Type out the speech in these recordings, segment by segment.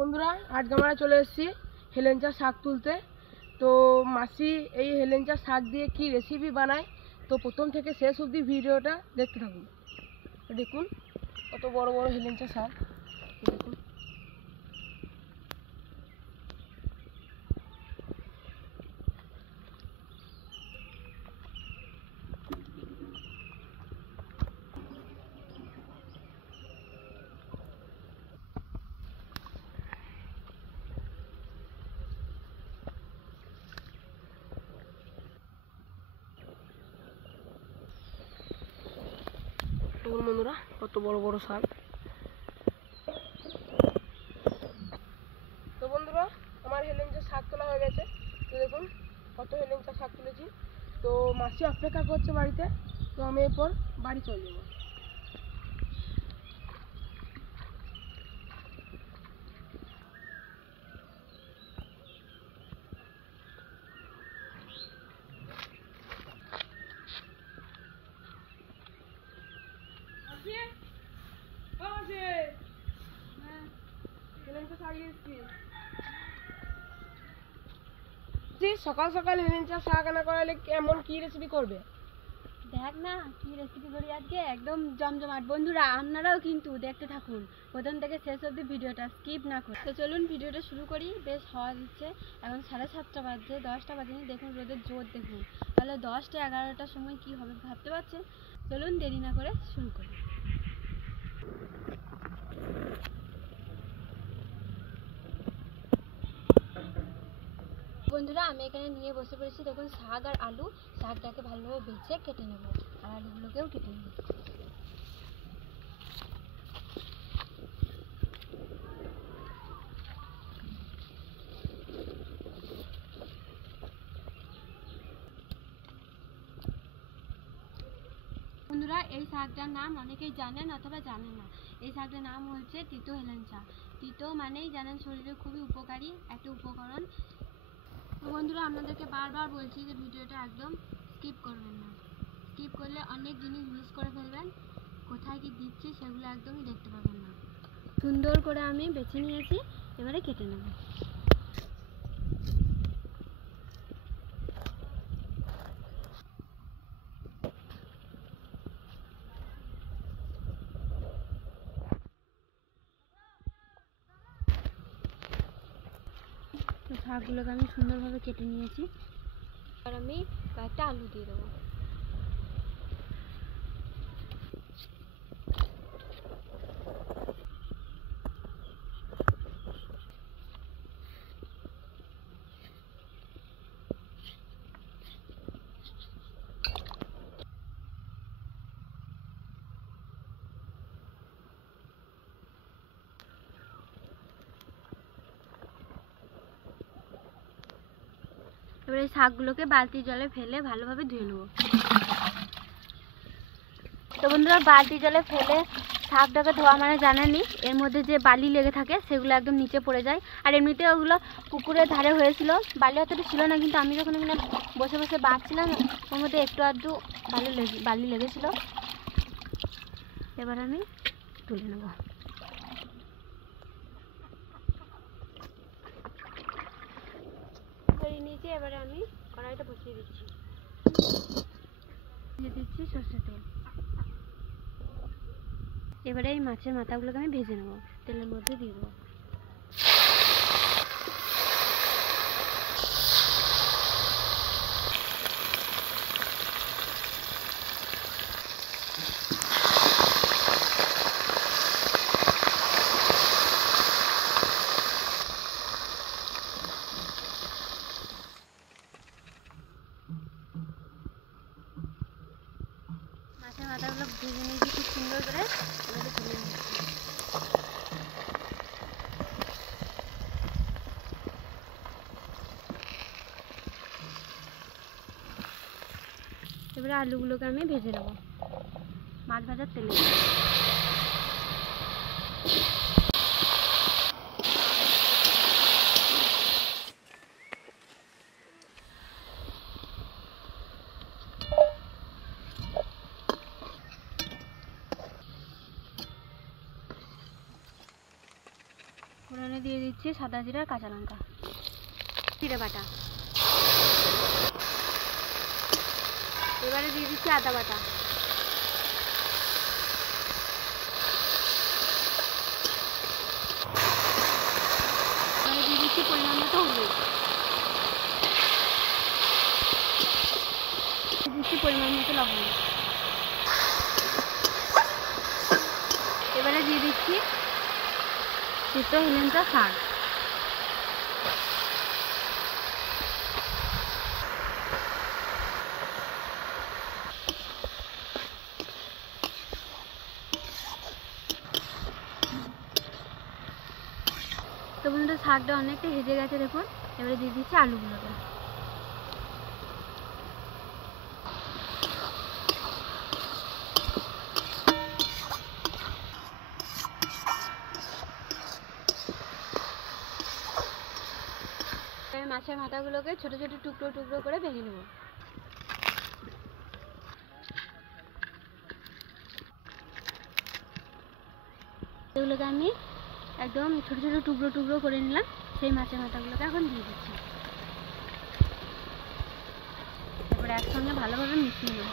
বন্ধুরা আজকে আমরা চলে এসেছি হেলেঞ্চা শাক তুলতে। তো মাসি এই হেলেঞ্চা শাক দিয়ে কি রেসিপি বানায়, তো প্রথম থেকে শেষ অবধি ভিডিওটা দেখতে থাকুন। দেখুন কত বড় বড় হেলেঞ্চা শাক, দেখুন। দেখুন বন্ধুরা কত বড় বড় শাক। তো বন্ধুরা আমার হেলেঞ্চা শাক তোলা হয়ে গেছে। তো দেখুন কত হেলেঞ্চা শাক তুলেছি। তো মাসি অপেক্ষা করছে বাড়িতে, তো আমি এরপর বাড়ি চলে যাবো। সকাল সকাল হেলেঞ্চা শাক আনা করালে কেমন কি রেসিপি করবে? দেখ না কি রেসিপি করি আজকে, একদম জমজমাট। বন্ধুরা আপনারাও কিন্তু দেখতে থাকুন প্রথম থেকে শেষ অবধি, ভিডিওটা স্কিপ না করে। তো চলুন ভিডিওটা শুরু করি। বেশ হাওয়া দিচ্ছে, এখন 7:30 বাজছে, 10টা বাজেনি। দেখুন রোদের জোর দেখুন, তাহলে 10টা 11টার সময় কি হবে ভাবতে পারছেন। চলুন দেরি না করে শুরু করি। বন্ধুরা আমি এখানে নিয়ে বসে পড়েছি। দেখুন শাক আর আলু, শাকটাকে ভালোভাবে বেছে কেটে নেব আর আলুগুলোকেও কেটে নেব। বন্ধুরা এই শাকটার নাম অনেকেই জানেন অথবা জানেন না। এই শাকটার নাম হচ্ছে তিতো হেলেঞ্চা। তিতো মানেই জানেন শরীরে খুবই উপকারী একটা উপকরণ। তো বন্ধুরা আপনাদেরকে বারবার বলছি যে ভিডিওটা একদম স্কিপ করবেন না, স্কিপ করলে অনেক জিনিস মিস করে ফেলবেন, কোথায় কি দিচ্ছি সেগুলো একদমই দেখতে পাবেন না। সুন্দর করে আমি বেছে নিয়েছি, এবারে কেটে নেব। তো শাকগুলোকে আমি সুন্দরভাবে কেটে নিয়েছি, আর আমি কয়েকটা আলু দিয়ে দেবো। এবার এই শাকগুলোকে বালতির জলে ফেলে ভালোভাবে ধুয়ে নেব। তো বন্ধুরা বালতি জলে ফেলে শাকটাকে ধোয়া মানে জানেনই, এর মধ্যে যে বালি লেগে থাকে সেগুলো একদম নিচে পড়ে যায়। আর এমনিতে ওগুলো পুকুরের ধারে হয়েছিল, বালি অতটা ছিল না, কিন্তু আমি যখন এখানে বসে বসে বাঁচছিলাম ওর মধ্যে একটু আধটু বালি লেগেছিল। এবার আমি তুলে নেব। নিচে এবারে আমি কড়াইটা বসিয়ে দিচ্ছি, দিয়ে দিচ্ছি সরষের তেল। এবারে এই মাছের মাথাগুলোকে আমি ভেজে নেব, তেলের মধ্যে দিয়ে দেবো। মাছের মাথাগুলো ভেজে নিয়েছি খুব সুন্দর করে, এবারে তুলে নিচ্ছি। এবারে আলুগুলোকে আমি ভেজে নেব মাছ ভাজার তেলে। ফোড়নে দিয়ে দিচ্ছি সাদা জিরা, কাঁচা লঙ্কা, জিরে বাটা। এবারে দিয়ে দিচ্ছি আদা বাটা। এবারে দিয়ে দিচ্ছি পরিমাণ মতো হলুদ, দিয়ে দিচ্ছি পরিমাণ মতো লবণ। এবারে দিয়ে দিচ্ছি তেতো হেলেঞ্চা শাক। তো বন্ধুরা শাকটা অনেকটা হেজে গেছে দেখুন। এবারে দিয়ে দিচ্ছি আলুগুলোকে। মাছের মাথাগুলোকে ছোট ছোট টুকরো টুকরো করে ভেঙে নেব। এগুলোকে আমি একদম ছোট ছোট টুকরো টুকরো করে নিলাম। সেই মাছের মাথাগুলোকে এখন দিয়ে দিচ্ছি। এরপরে একসঙ্গে ভালোভাবে মিশিয়ে নেব।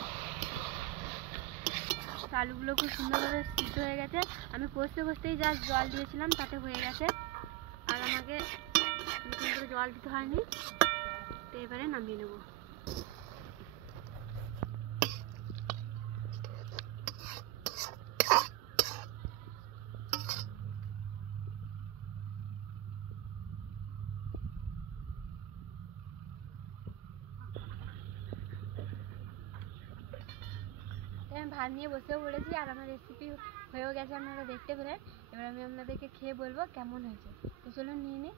আলুগুলো খুব সুন্দরভাবে সিদ্ধ হয়ে গেছে। আমি কষতে কষতেই যা জল দিয়েছিলাম তাতে হয়ে গেছে, আর আমাকে নতুন করে জল দিতে হয়নি। তো এবারে নামিয়ে নেব। আমি ভাত নিয়ে বসেও পড়েছি, আর আমার রেসিপি হয়েও গেছে আপনারা দেখতে পেলেন। এবার আমি আপনাদেরকে খেয়ে বলবো কেমন হয়েছে। তো চলুন নিয়ে নিই।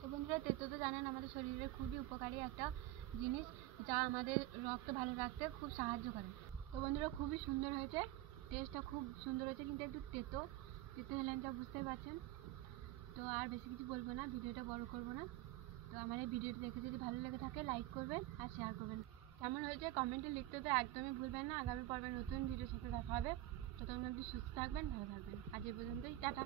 তো বন্ধুরা, তেতো তো জানেন আমাদের শরীরে খুবই উপকারী একটা জিনিস, যা আমাদের রক্ত ভালো রাখতে খুব সাহায্য করে। তো বন্ধুরা, খুবই সুন্দর হয়েছে, টেস্টটা খুব সুন্দর হয়েছে, কিন্তু একটু তেতো তেতো হেলেঞ্চা বুঝতেই পারছেন। তো আর বেশি কিছু বলবো না, ভিডিওটা বড় করব না। তো আমার এই ভিডিওটি দেখে যদি ভালো লেগে থাকে লাইক করবেন আর শেয়ার করবেন। কেমন হয়েছে কমেন্টে লিখতে তো একদমই ভুলবেন না। আগামী পর্বে নতুন ভিডিওর সাথে দেখা হবে। ততক্ষণ অবধি সুস্থ থাকবেন, ভালো থাকবেন। আজ এই পর্যন্তই, টাটা।